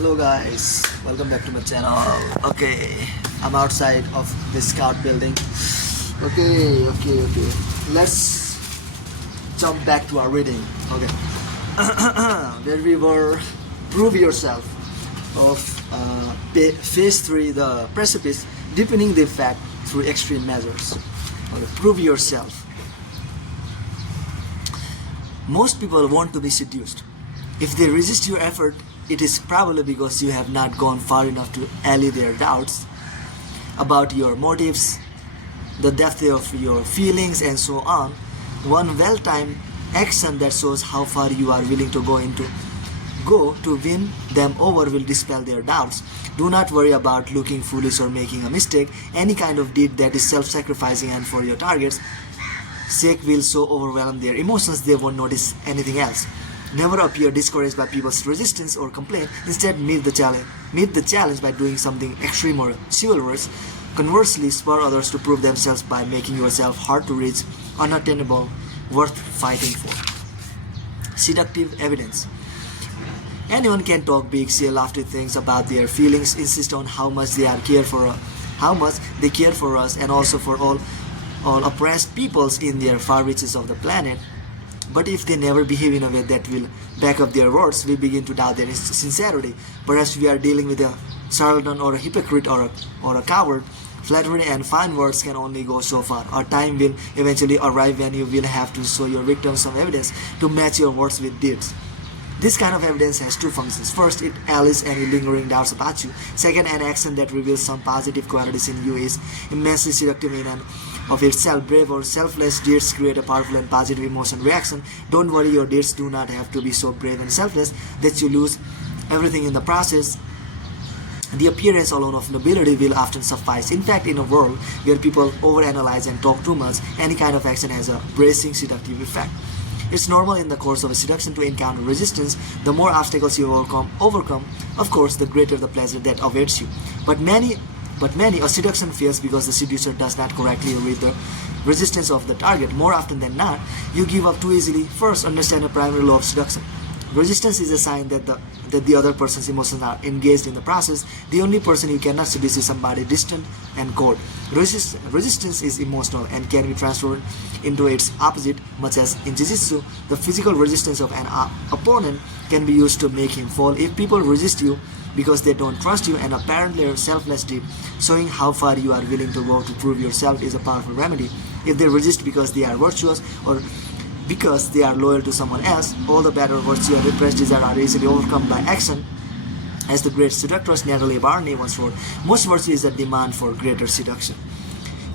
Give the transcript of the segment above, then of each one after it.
Hello guys, welcome back to my channel. Okay, I'm outside of the scout building. Okay. Let's jump back to our reading. Okay, where we were prove yourself of phase 3, the precipice, deepening the effect through extreme measures. Okay, prove yourself. Most people want to be seduced. If they resist your effort, it is probably because you have not gone far enough to allay their doubts about your motives, the depth of your feelings, and so on. One well-timed action that shows how far you are willing to go to win them over will dispel their doubts. Do not worry about looking foolish or making a mistake. Any kind of deed that is self-sacrificing and for your target's sake will so overwhelm their emotions they won't notice anything else. Never appear discouraged by people's resistance or complaint. Instead, meet the challenge by doing something extreme or chivalrous. Conversely, spur others to prove themselves by making yourself hard to reach, unattainable, worth fighting for. Seductive evidence. Anyone can talk big, say lofty things about their feelings, insist on how much they care for us, and also for all oppressed peoples in their far reaches of the planet. But if they never behave in a way that will back up their words, we begin to doubt their sincerity. Perhaps we are dealing with a charlatan or a hypocrite or a coward. Flattery and fine words can only go so far. A time will eventually arrive when you will have to show your victims some evidence to match your words with deeds. This kind of evidence has two functions. First, it allays any lingering doubts about you. Second, an action that reveals some positive qualities in you is immensely seductive in and of itself. Brave or selfless deeds create a powerful and positive emotion reaction. Don't worry, your deeds do not have to be so brave and selfless that you lose everything in the process. The appearance alone of nobility will often suffice. In fact, in a world where people overanalyze and talk too much, any kind of action has a bracing seductive effect. It's normal in the course of a seduction to encounter resistance. The more obstacles you overcome, of course, the greater the pleasure that awaits you. But many, a seduction fails because the seducer does not correctly read the resistance of the target. More often than not, you give up too easily. First, understand the primary law of seduction. Resistance is a sign that the other person's emotions are engaged in the process. The only person you cannot seduce is somebody distant and cold. Resistance is emotional and can be transferred into its opposite, much as in jiu-jitsu, the physical resistance of an opponent can be used to make him fall. If people resist you because they don't trust you, and apparently are selfless deed, showing how far you are willing to go to prove yourself is a powerful remedy. If they resist because they are virtuous or because they are loyal to someone else, all the better. Virtue and repressed desire are easily overcome by action. As the great seductress Natalie Barney once wrote, most virtue is a demand for greater seduction.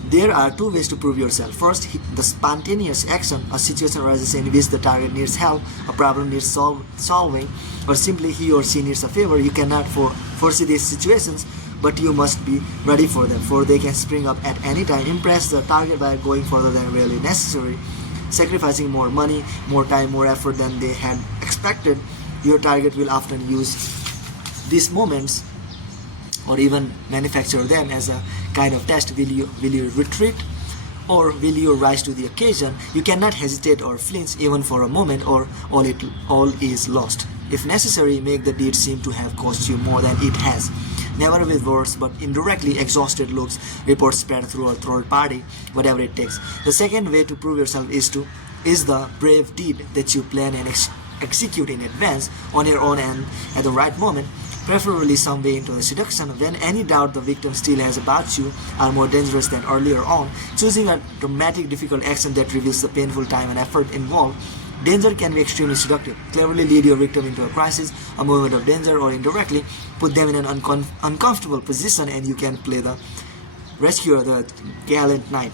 There are two ways to prove yourself. First, the spontaneous action. A situation arises in which the target needs help, a problem needs solving, or simply he or she needs a favor. You cannot foresee these situations, but you must be ready for them, for they can spring up at any time. Impress the target by going further than really necessary, sacrificing more money, more time, more effort than they had expected. Your target will often use these moments or even manufacture them as a kind of test. Will you retreat or will you rise to the occasion? You cannot hesitate or flinch even for a moment, or all is lost. If necessary, make the deed seem to have cost you more than it has. Never with words, but indirectly. Exhausted looks, reports spread through a third party, whatever it takes. The second way to prove yourself is the brave deed that you plan and execute in advance on your own and at the right moment, preferably some way into the seduction. When any doubt the victim still has about you are more dangerous than earlier on, choosing a dramatic, difficult action that reveals the painful time and effort involved. Danger can be extremely seductive. Cleverly lead your victim into a crisis, a moment of danger, or indirectly put them in an uncomfortable position, and you can play the rescuer, the gallant knight.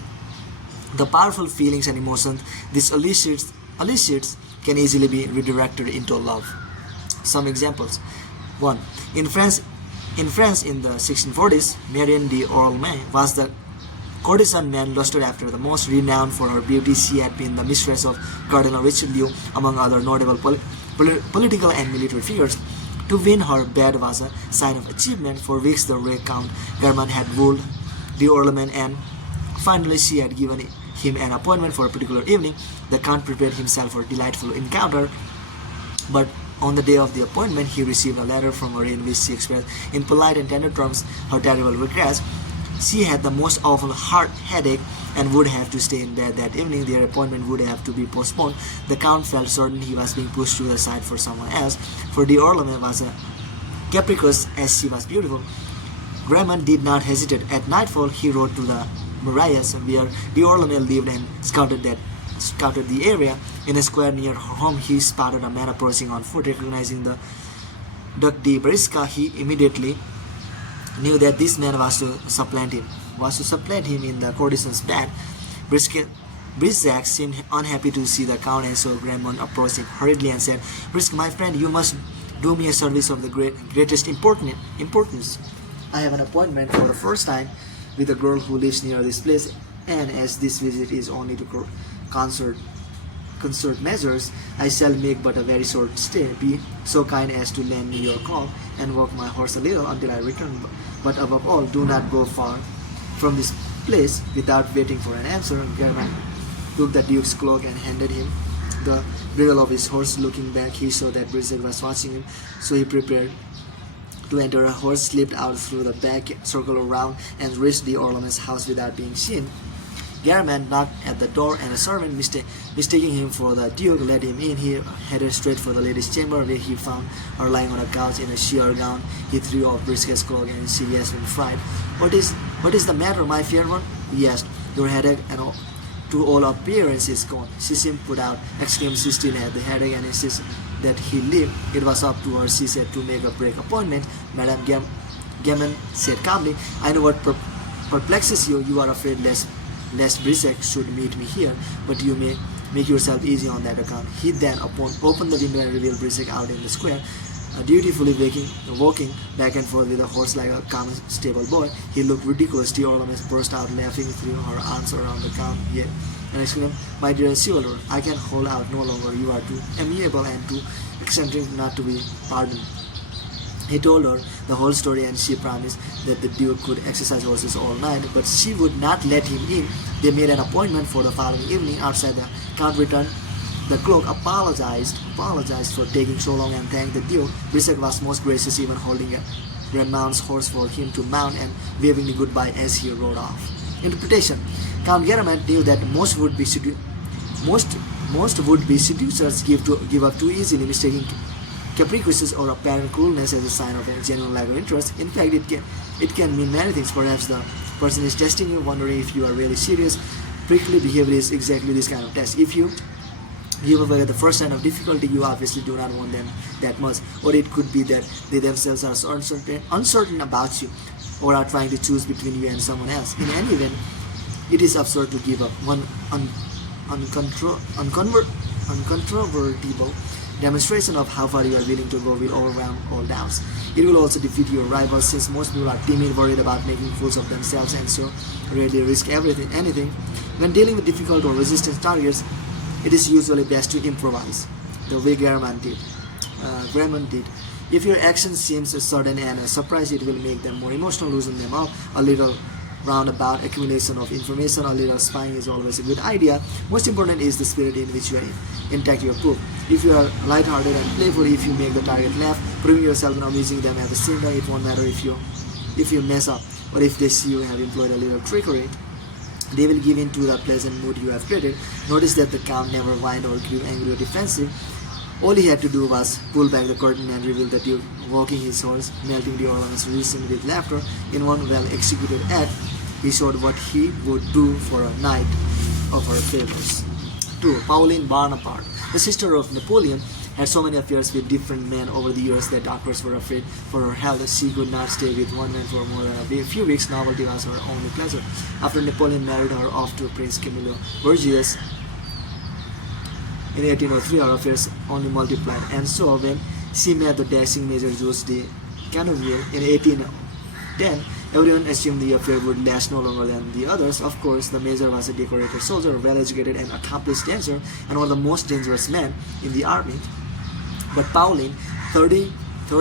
The powerful feelings and emotions this elicits can easily be redirected into love. Some examples. 1. In France in the 1640s, Marianne d'Orléans was the courtesan man lusted after. The most renowned for her beauty, she had been the mistress of Cardinal Richelieu, among other notable political and military figures. To win her bed was a sign of achievement. For weeks the Rey Count Germain had wooed d'Orléans, and finally she had given him an appointment for a particular evening. The Count prepared himself for a delightful encounter, but On the day of the appointment, he received a letter from her in which she expressed in polite and tender terms her terrible regrets. She had the most awful headache and would have to stay in bed that evening. Their appointment would have to be postponed. The Count felt certain he was being pushed to the side for someone else, for D'Orleans was a capricious as she was beautiful. Gramont did not hesitate. At nightfall, he rode to the Marais, where D'Orleans lived, and scouted the area. In a square near her home, he spotted a man approaching on foot. Recognizing the Duc de Brissac, he immediately knew that this man was to supplant him in the courtesan's bed. Brissac seemed unhappy to see the Count, and so Gramont approached hurriedly and said, "Brissac, my friend, you must do me a service of the greatest importance. I have an appointment for the first time with a girl who lives near this place, and as this visit is only to concert measures, I shall make but a very short stay. Be so kind as to lend me your cloak and walk my horse a little until I return. But above all, do not go far from this place without waiting for an answer." Gramont took the Duke's cloak and handed him the bridle of his horse. Looking back, he saw that Brissac was watching him, so he prepared to enter. A horse slipped out through the back, circled around, and reached D'Orleans' house without being seen. Gramont knocked at the door, and a servant, mistaking him for the Duke, let him in. He headed straight for the lady's chamber, where he found her lying on a couch in a sheer gown. He threw off Brissac's cloak, and she asked in fright, What is the matter, my fair one?" he asked. "Your headache and all, to all appearance is gone." She seemed put out, exclaimed she still had the headache, and insisted that he leave. It was up to her, she said, to make a break appointment. Madame Gramont said calmly, "I know what perplexes you. You are afraid lest Brissac should meet me here, but you may make yourself easy on that account." He then opened the window and revealed Brissac out in the square, dutifully walking back and forth with a horse like a common stable boy. He looked ridiculous. D'Orleans burst out laughing, threw her arms around the Count, and exclaimed, "My dear Chivalry, I can hold out no longer. You are too amiable and too eccentric not to be pardoned." He told her the whole story, and she promised that the Duke could exercise horses all night, but she would not let him in. They made an appointment for the following evening. Outside, the Count returned the cloak, apologized for taking so long, and thanked the Duke. Brissac was most gracious, even holding Gramont's horse for him to mount and waving the goodbye as he rode off. Interpretation: Count Gramont knew that most would-be seducers give up too easily, mistaking capriciousness or apparent coolness as a sign of a genuine lack of interest. In fact, it can mean many things. Perhaps the person is testing you, wondering if you are really serious. Prickly behavior is exactly this kind of test. If you give up at the first sign of difficulty, you obviously do not want them that much. Or it could be that they themselves are so uncertain about you, or are trying to choose between you and someone else. In any event, it is absurd to give up. One uncontrovertible demonstration of how far you are willing to go will overwhelm all doubts. It will also defeat your rivals, since most people are timid, worried about making fools of themselves, and so rarely risk anything. When dealing with difficult or resistant targets, it is usually best to improvise, the way Gramont did. If your action seems sudden and a surprise, it will make them more emotional. Loosen them up a little. Roundabout accumulation of information, a little spying is always a good idea. Most important is the spirit in which you are intact your proof. If you are light-hearted and playful, if you make the target laugh, proving yourself and amusing them at the same time, it won't matter if you mess up, or if they see you have employed a little trickery. They will give in to the pleasant mood you have created. Notice that the Count never whined or grew angry or defensive. All he had to do was pull back the curtain and reveal the Duke walking his horse, melting D'Orleans' reason with laughter. In one well-executed act, he showed what he would do for a knight of her favors. 2. Pauline Bonaparte, the sister of Napoleon, had so many affairs with different men over the years that doctors were afraid for her health. She could not stay with one man for more than a few weeks. Novelty was her only pleasure. After Napoleon married her off to Prince Camillo Borgias in 1803, her affairs only multiplied, and so when she met the dashing Major Jules de Canovier in 1810, everyone assumed the affair would last no longer than the others. Of course, the Major was a decorated soldier, well-educated and accomplished dancer, and one of the most dangerous men in the army. But Pauline, 30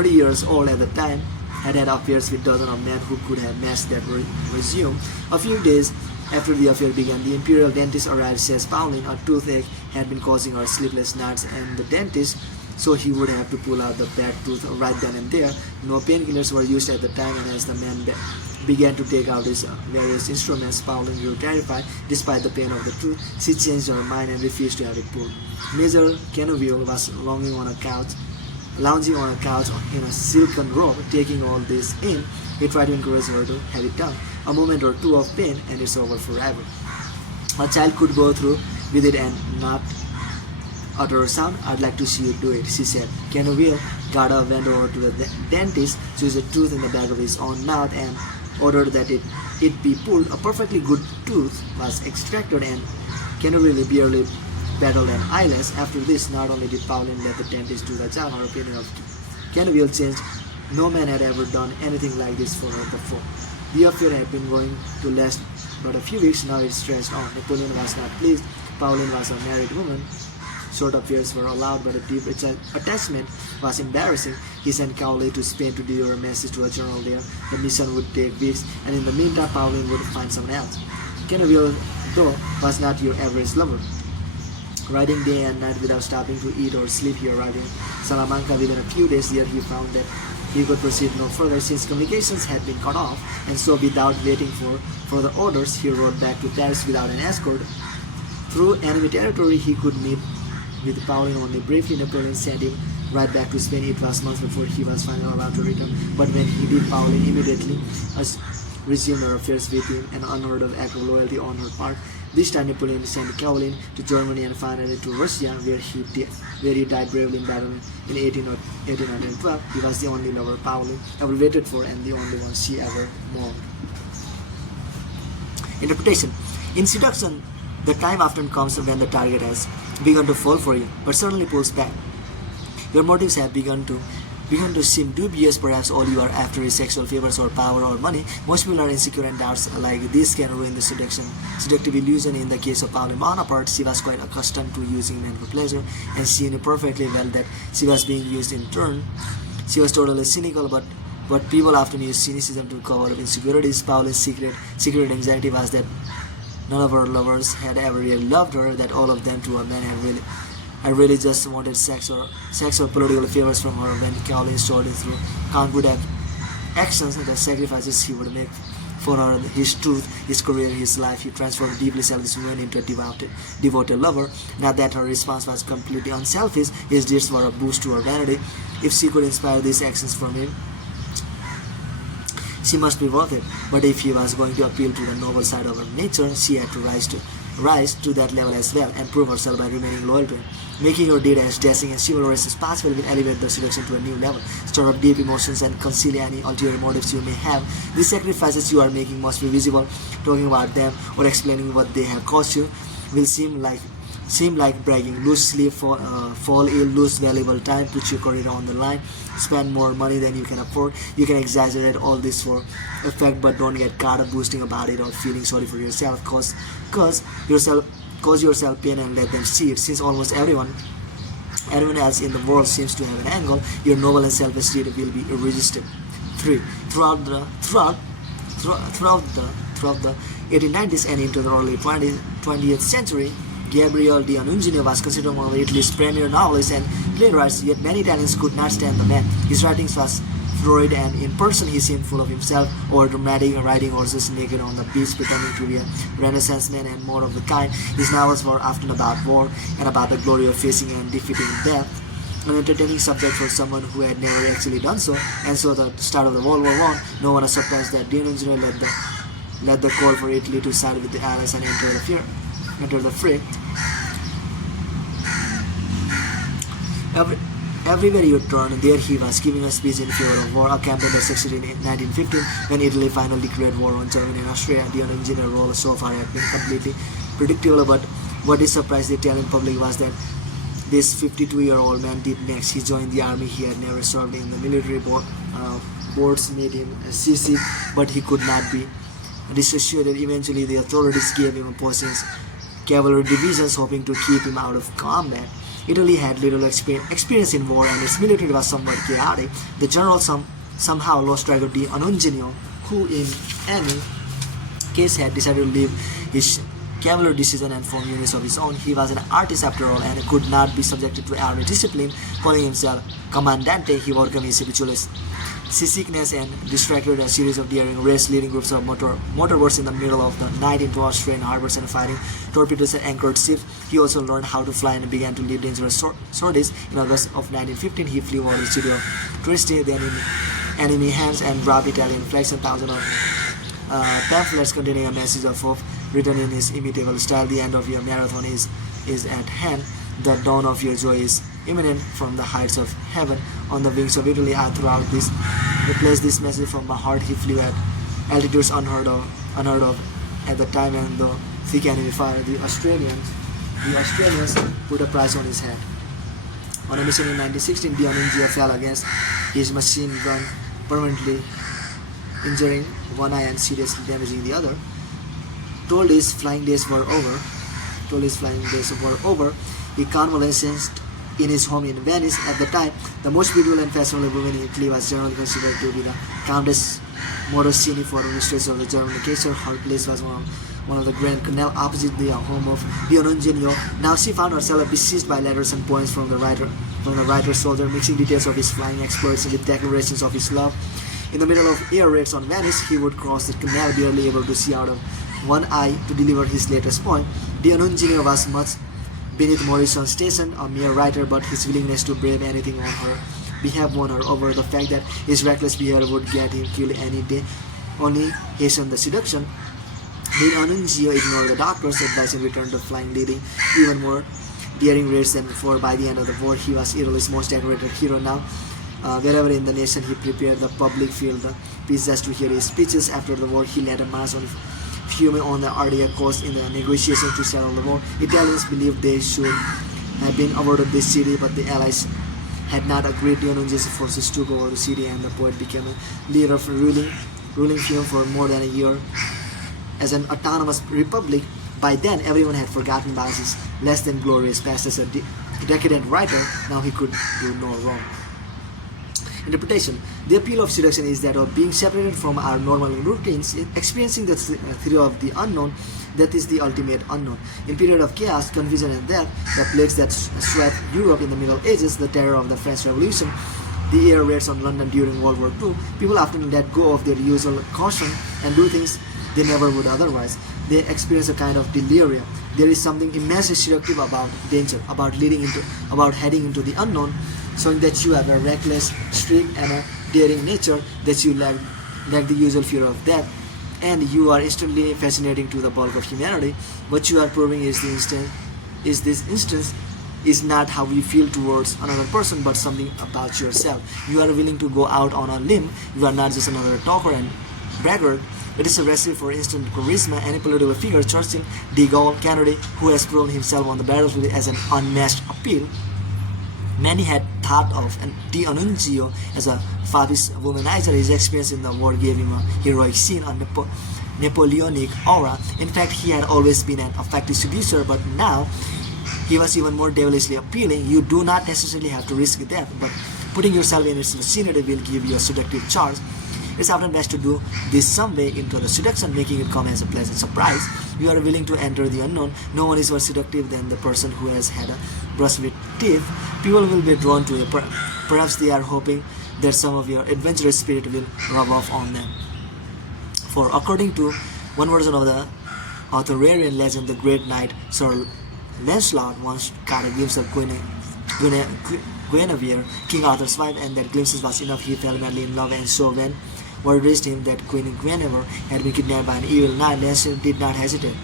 years old at the time, had affairs with dozens of men who could have matched that resume. A few days after the affair began, the imperial dentist arrived. Says Pauline, a toothache had been causing her sleepless nights, and the dentist so he would have to pull out the back tooth right then and there. No painkillers were used at the time, and as the man began to take out his various instruments, Pauline grew terrified. Despite the pain of the tooth, she changed her mind and refused to have it pulled. Major Cannaville was lounging on a couch in a silken robe. Taking all this in, he tried to encourage her to have it done. A moment or two of pain, and it's over forever. A child could go through with it and not utter a sound. I'd like to see you do it, she said. Cannaville got up, went over to the dentist, chose a tooth in the back of his own mouth, and ordered that it be pulled. A perfectly good tooth was extracted, and Cannaville barely battled an eyelash. After this, not only did Pauline let the dentist do the job, her opinion of Cannaville changed. No man had ever done anything like this for her before. The affair had been going to last but a few weeks. Now it stretched on. Napoleon was not pleased. Pauline was a married woman. Short affairs were allowed, but a deep attachment was embarrassing. He sent Cowley to Spain to deliver a message to a general there. The mission would take weeks, and in the meantime, Pauline would find someone else. Cannaville, though, was not your average lover. Riding day and night without stopping to eat or sleep, he arrived in Salamanca within a few days. There he found that he could proceed no further since communications had been cut off, and so without waiting for further orders, he rode back to Paris without an escort. Through enemy territory, he could meet with Pauline only briefly. Napoleon sent him right back to Spain. It was months before he was finally allowed to return, but when he did, Pauline immediately resumed her affairs with him, an unheard of act of loyalty on her part. This time Napoleon sent Cavalier to Germany and finally to Russia, where he died bravely in battle in 1812. He was the only lover Pauline ever waited for, and the only one she ever mourned. Interpretation. In seduction, the time often comes when the target has begun to fall for you, but suddenly pulls back. Your motives have begun to seem dubious. Perhaps all you are after is sexual favors or power or money. Most people are insecure, and doubts like this can ruin the seductive illusion. In the case of Pauline Bonaparte, she was quite accustomed to using men for pleasure, and she knew perfectly well that she was being used in turn. She was totally cynical, but people often use cynicism to cover up insecurities. Pauline's secret anxiety was that none of her lovers had ever really loved her, that all of them to a man had really just wanted sex or political favors from her. When Cowley showed it through concrete actions and the sacrifices he would make for her, his truth, his career, his life, he transformed a deeply selfish woman into a devoted lover. Not that her response was completely unselfish, his deeds were a boost to her vanity. If she could inspire these actions from him, she must be worth it. But if he was going to appeal to the noble side of her nature, she had to rise to that level as well, and prove herself by remaining loyal to him. Making her deed as dashing and chivalrous as possible will elevate the seduction to a new level. Stir up deep emotions and conceal any ulterior motives you may have. These sacrifices you are making must be visible. Talking about them or explaining what they have cost you will seem like bragging. Lose sleep, fall ill, lose valuable time, put your career on the line, spend more money than you can afford. You can exaggerate all this for effect, but don't get caught up boasting about it or feeling sorry for yourself. Cause yourself pain and let them see it. Since almost everyone else in the world seems to have an angle, your noble and selfish deed will be irresistible. 3. Throughout the 1890s and into the early 20th century, Gabriel D'Annunzio was considered one of Italy's premier novelists and playwrights, yet many Italians could not stand the man. His writings was florid, and in person he seemed full of himself, or dramatic, riding horses naked on the beach, pretending to be a Renaissance man and more of the kind. His novels were often about war and about the glory of facing and defeating death, an entertaining subject for someone who had never actually done so. And so, at the start of the World War I, no one is surprised that D'Annunzio led the call for Italy to side with the Allies and enter the fray. Everywhere you turn, there he was giving a speech in favor of war, a campaign that succeeded in 1915 when Italy finally declared war on Germany and Austria. D'Annunzio's role so far had been completely predictable, but what is surprised the Italian public was that this 52-year-old man did next. He joined the army. He had never served in the military. Boards made him a CC, but he could not be dissociated. Eventually, the authorities gave him a post in cavalry divisions, hoping to keep him out of combat. Italy had little experience in war, and its military was somewhat chaotic. The general somehow lost track of D'Annunzio, who in any case had decided to leave his cavalier decision and formed units of his own. He was an artist after all and could not be subjected to every discipline. Calling himself Comandante, he overcame his habitual seasickness and distracted a series of daring raids, leading groups of motorboats in the middle of the night into Australian harbors and fighting torpedoes and anchored ships. He also learned how to fly and began to lead dangerous sorties. In August of 1915, he flew over the city of Trieste, then in enemy hands, and dropped Italian flags and thousands of pamphlets containing a message of hope written in his imitable style. The end of your marathon is at hand. The dawn of your joy is imminent. From the heights of heaven, on the wings of Italy, I threw out this, replaced this message from my heart. He flew at altitudes unheard of at the time, and the thick enemy fire. The Australians put a price on his head. On a mission in 1916, D'Annunzio fell against his machine gun, permanently injuring one eye and seriously damaging the other. Told his flying days were over, he convalesced in his home in Venice. At the time, the most beautiful and fashionable woman in Italy was generally considered to be the Countess Morosini, for mistress of the German Kaiser. Her place was one of the Grand Canal opposite the home of D'Annunzio. Now she found herself besieged by letters and poems from the writer soldier, mixing details of his flying exploits with declarations of his love. In the middle of air raids on Venice, he would cross the canal barely able to see out of one eye to deliver his latest poem. D'Annunzio was much beneath Morrison's station, a mere writer, but his willingness to brave anything on her behalf won her over. The fact that his reckless behavior would get him killed any day only hastened the seduction. D'Annunzio ignored the doctor's advice and returned to flying, leading even more daring raids than before. By the end of the war, he was Italy's most decorated hero. Now, wherever in the nation he prepared, the public filled the pizzas to hear his speeches. After the war, he led a march on Fiume on the Ardea coast in the negotiations to settle the war. Italians believed they should have been awarded this city, but the Allies had not agreed. D'Annunzio's forces took over the city, and the poet became a leader of ruling Fiume for more than a year as an autonomous republic. By then, everyone had forgotten about his less than glorious past as a decadent writer. Now he could do no wrong. Interpretation. The appeal of seduction is that of being separated from our normal routines, experiencing the thrill of the unknown. That is the ultimate unknown. In period of chaos, confusion and death, the plagues that swept Europe in the Middle Ages, the terror of the French Revolution, the air raids on London during World War II, people often let go of their usual caution and do things they never would otherwise. They experience a kind of delirium. There is something immensely seductive about danger, about heading into the unknown, showing that you have a reckless streak and a daring nature, that you lack the usual fear of death, and you are instantly fascinating to the bulk of humanity. What you are proving is this instance is not how you feel towards another person, but something about yourself. You are willing to go out on a limb. You are not just another talker and braggart. It is a recipe for instant charisma. Any political figure, Churchill, de Gaulle, Kennedy, who has proven himself on the battlefield as an unmatched appeal. Many had thought of D'Annunzio as a fabulous womanizer. His experience in the war gave him a heroic scene, a Napoleonic aura. In fact, he had always been an effective seducer, but now he was even more devilishly appealing. You do not necessarily have to risk death, but putting yourself in its vicinity will give you a seductive charge. It's often best to do this some way into the seduction, making it come as a pleasant surprise. You are willing to enter the unknown. No one is more seductive than the person who has had a brush with teeth. People will be drawn to you. Perhaps they are hoping that some of your adventurous spirit will rub off on them. For according to one version of the Arthurian legend, the great knight Sir Lancelot once caught a glimpse of Guinevere, King Arthur's wife, and that glimpse was enough. He fell madly in love, and so when word reached him that Queen Guinevere had been kidnapped by an evil knight, Lancelot did not hesitate.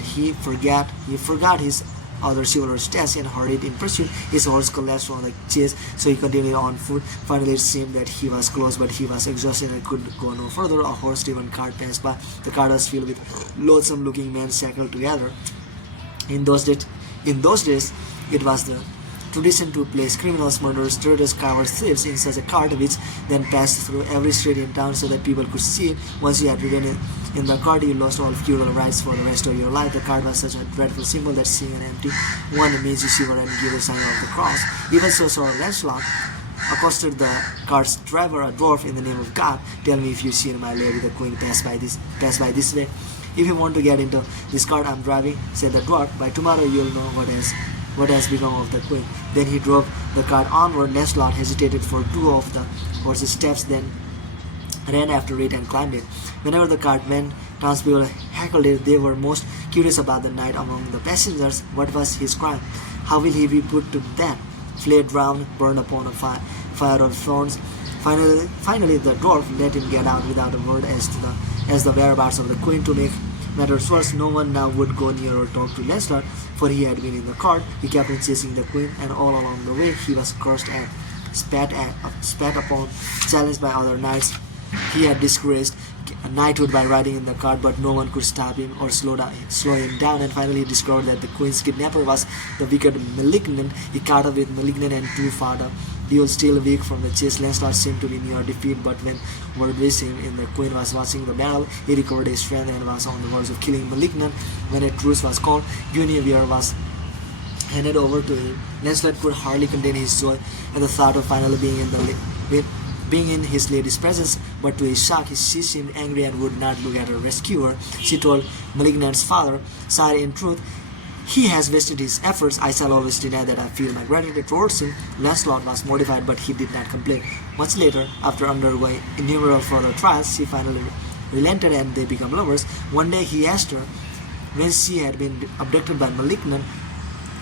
He forgot his other chivalrous tasks and hurried in pursuit. His horse collapsed from the chase, so he continued on foot. Finally, it seemed that he was close, but he was exhausted and could go no further. A horse-driven cart passed by. The cart was filled with loathsome-looking men shackled together. In those days, it was the tradition to place criminals, murderers, traitors, cowards, thieves in such a cart, which then passed through every street in town so that people could see it. Once you had ridden in the cart, you lost all feudal rights for the rest of your life. The cart was such a dreadful symbol that seeing an empty one made you shiver and give a sign of the cross. Even so, Sir Lancelot accosted the cart's driver, a dwarf, in the name of God. Tell me if you see my lady the queen pass by this way. If you want to get into this cart I'm driving, said the dwarf, by tomorrow you'll know what has become of the queen. Then he drove the cart onward. Lancelot hesitated for 2 of the horse's steps, then ran after it and climbed it. Whenever the cart went, townspeople heckled it. They were most curious about the knight among the passengers. What was his crime? How will he be put to death? Flayed, drowned, burned upon a fire of thorns? Finally, the dwarf let him get out without a word as the whereabouts of the queen. To make matters worse, no one now would go near or talk to Lancelot, for he had been in the cart. He kept on chasing the queen, and all along the way he was cursed at, spat upon, challenged by other knights. He had disgraced knighthood by riding in the cart, but no one could stop him or slow him down. And finally he discovered that the queen's kidnapper was the wicked Malignant. He caught up with Malignant and two fought a duel. Still weak from the chase, Lancelot seemed to be near defeat, but when word reached him and the queen was watching the battle, he recovered his strength and was on the verge of killing Malignant. When a truce was called, Guinevere was handed over to him. Lancelot could hardly contain his joy at the thought of finally being in his lady's presence, but to his shock, she seemed angry and would not look at her rescuer. She told Malignant's father, "Sire, in truth, he has wasted his efforts. I shall always deny that I feel my gratitude towards him." Lancelot was mortified, but he did not complain. Much later, after undergoing innumerable further trials, she finally relented and they became lovers. One day he asked her when she had been abducted by Malignant.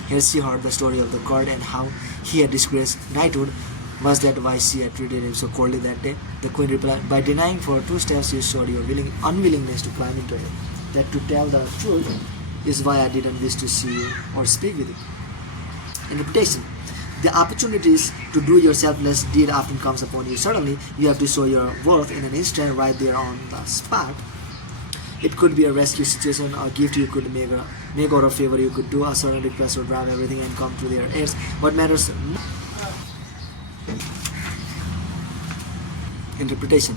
Here she heard the story of the cart and how he had disgraced knighthood. Was that why she had treated him so coldly that day? The queen replied, "By denying for 2 steps you showed your unwillingness to climb into it. That, to tell the truth, is why I didn't wish to see you or speak with you." Interpretation. The opportunities to do your selfless deed often comes upon you suddenly. You have to show your worth in an instant, right there on the spot. It could be a rescue situation, a gift you could make or a favor you could do, a sudden request or drop everything and come to their aids. What matters? Interpretation.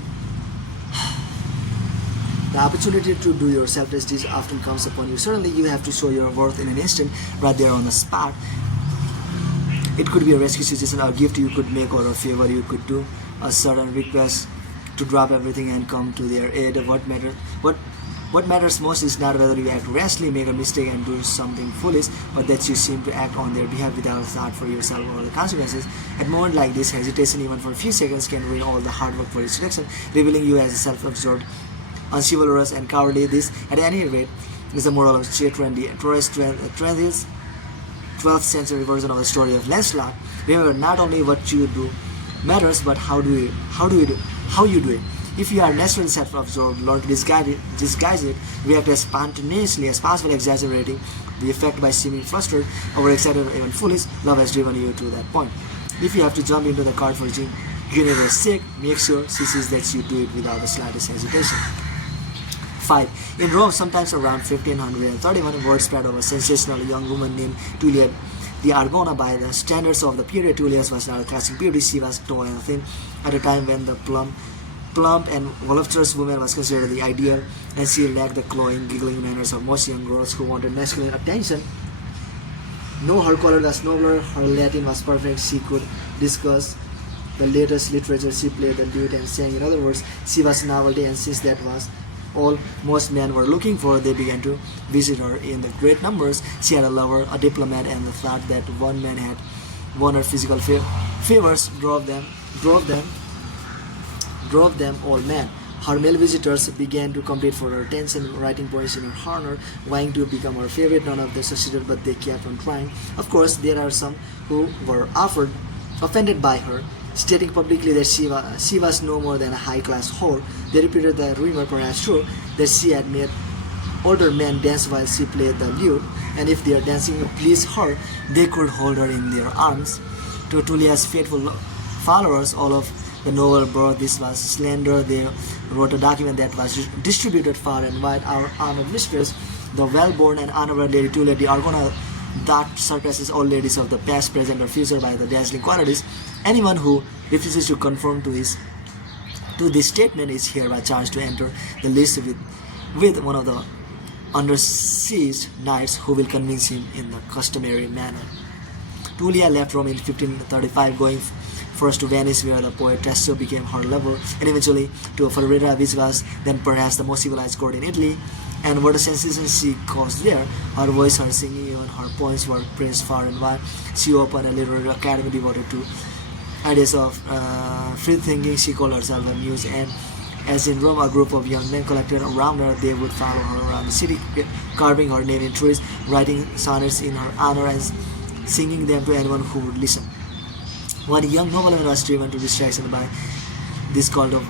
The opportunity to do your selfless deeds often comes upon you suddenly. You have to show your worth in an instant, right there on the spot. It could be a rescue situation, a gift you could make or a favor you could do, a sudden request to drop everything and come to their aid. What matters most is not whether you act rashly, make a mistake and do something foolish, but that you seem to act on their behalf without a thought for yourself or the consequences. At a moment like this, hesitation even for a few seconds can ruin all the hard work for its direction, revealing you as a self-absorbed, unchivalrous and cowardly. This, at any rate, is the moral of Chatran, the Torres 12th century version of the story of Lancelot. Remember, not only what you do matters, but how you do it. If you are naturally self-absorbed, learn to disguise it, react as spontaneously as possible, exaggerating the effect by seeming flustered, overexcited, or even foolish. Love has driven you to that point. If you have to jump into the cart for Guinevere's sake, make sure she sees that you do it without the slightest hesitation. 5. In Rome, sometimes around 1531, word spread of a sensational young woman named Tullia the Argona. By the standards of the period, Tullia was not a classic beauty. She was tall and thin at a time when the plump and voluptuous woman was considered the ideal, and she lacked the cloying, giggling manners of most young girls who wanted masculine attention. No, her color was nobler, her Latin was perfect, she could discuss the latest literature, she played the lute and sang. In other words, she was novelty, and since that was all most men were looking for, they began to visit her in the great numbers. She had a lover, a diplomat, and the thought that one man had won her physical favors drove them all mad. Her male visitors began to compete for her attention, writing poems in her honor, vying to become her favorite. None of them succeeded, but they kept on trying. Of course, there are some who were offended by her, stating publicly that she was no more than a high-class whore. They repeated the rumor, perhaps true, that she had made older men dance while she played the lute, and if their dancing pleased her, they could hold her in their arms. To Tullia's faithful followers, all of the novel brought this was slander. They wrote a document that was distributed far and wide. Our honored mistress, the well-born and honorable Lady Tullia the Argona, that surpasses all ladies of the past, present, or future by the dazzling qualities. Anyone who refuses to conform to this statement is hereby charged to enter the list with one of the undersized knights who will convince him in the customary manner. Tullia left Rome in 1535, going first to Venice, where the poet Tasso became her lover, and eventually to Ferrara, which was then perhaps the most civilized court in Italy. And what a sensation she caused there. Her voice, her singing, even her poems were praised far and wide. She opened a literary academy devoted to ideas of free thinking. She called herself a muse, and as in Rome, a group of young men collected around her. They would follow her around the city, carving her name in trees, writing sonnets in her honor, and singing them to anyone who would listen. One young nobleman was driven to distraction by this cult of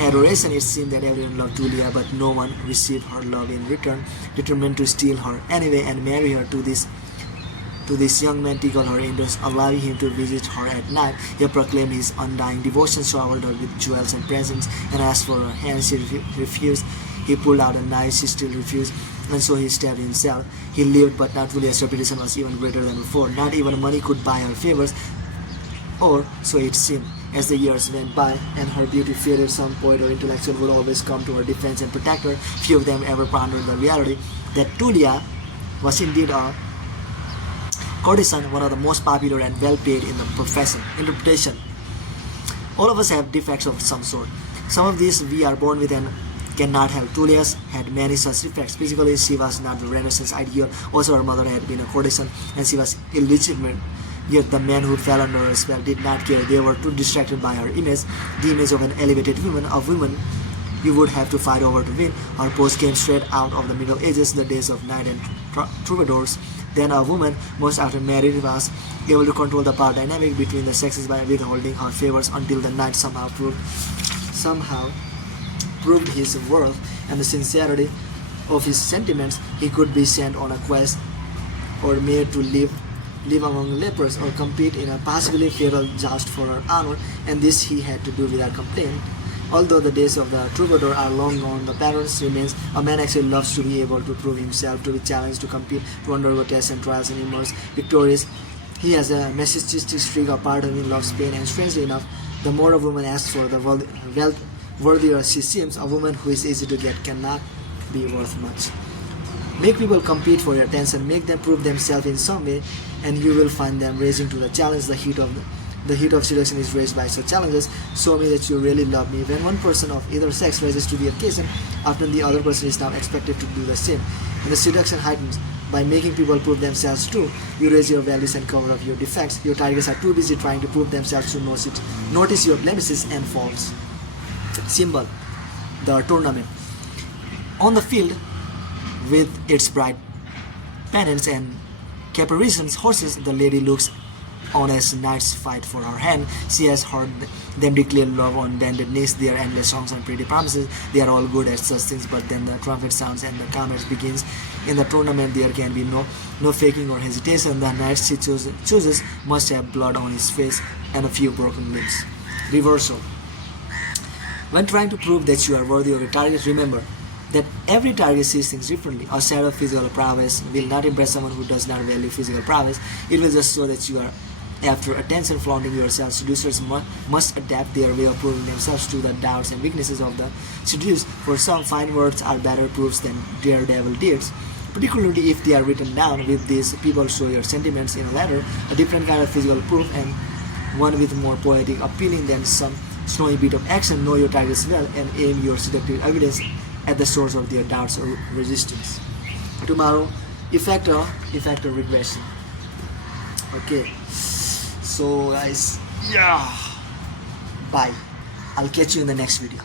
adoration. It seemed that everyone loved Tullia, but no one received her love in return. Determined to steal her anyway and marry her to this young man, tickled her interest, allowing him to visit her at night. He proclaimed his undying devotion, showered her with jewels and presents, and asked for her hand. She refused. He pulled out a knife. She still refused, and so he stabbed himself. He lived, but not Tullia's reputation was even greater than before. Not even money could buy her favors, or so it seemed. As the years went by and her beauty faded, some poet or intellectual would always come to her defense and protect her. Few of them ever pondered the reality that Tullia was indeed a courtesan, one of the most popular and well-paid in the profession. Interpretation. All of us have defects of some sort. Some of these we are born with and cannot help. Tullia had many such defects. Physically, she was not the Renaissance ideal. Also, her mother had been a courtesan and she was illegitimate. Yet the men who fell under her spell did not care. They were too distracted by her image, the image of an elevated woman, of women you would have to fight over to win. Her pose came straight out of the Middle Ages, the days of knight and troubadours. Then a woman, most often married, was able to control the power dynamic between the sexes by withholding her favors until the knight somehow proved his worth and the sincerity of his sentiments. He could be sent on a quest or made to live among lepers or compete in a possibly fatal joust for her honor, and this he had to do without complaint. Although the days of the troubadour are long gone, the pattern remains. A man actually loves to be able to prove himself, to be challenged, to compete, to undergo tests and trials and emerge victorious. He has a masochistic streak. A part of him loves pain, and strangely enough, the more a woman asks for, the wealth worthier she seems. A woman who is easy to get cannot be worth much. Make people compete for your attention, make them prove themselves in some way, and you will find them rising to the challenge. The heat of seduction is raised by such challenges. Show me that you really love me. When one person of either sex rises to the occasion, often the other person is now expected to do the same, and the seduction heightens. By making people prove themselves true, you raise your values and cover up your defects. Your targets are too busy trying to prove themselves to notice your blemishes and faults. Symbol: the tournament. On the field, with its bright pennants and caparisons horses, the lady looks on as knights fight for her hand. She has heard them declare love on bended knees, their endless songs and pretty promises. They are all good at such things, but then the trumpet sounds and the combat begins. In the tournament, there can be no faking or hesitation. The knight she chooses must have blood on his face and a few broken limbs. Reversal. When trying to prove that you are worthy of a target, remember that every target sees things differently. A set of physical prowess will not impress someone who does not value physical prowess. It will just show that you are after attention, flaunting yourself. Seducers must adapt their way of proving themselves to the doubts and weaknesses of the seduced. For some, fine words are better proofs than daredevil deeds, particularly if they are written down. With these, people show your sentiments in a letter, a different kind of physical proof, and one with more poetic appealing than some snowy bit of action. Know your targets well and aim your seductive evidence at the source of their doubts or resistance. Tomorrow, effector regression. Okay, so guys, yeah, bye. I'll catch you in the next video.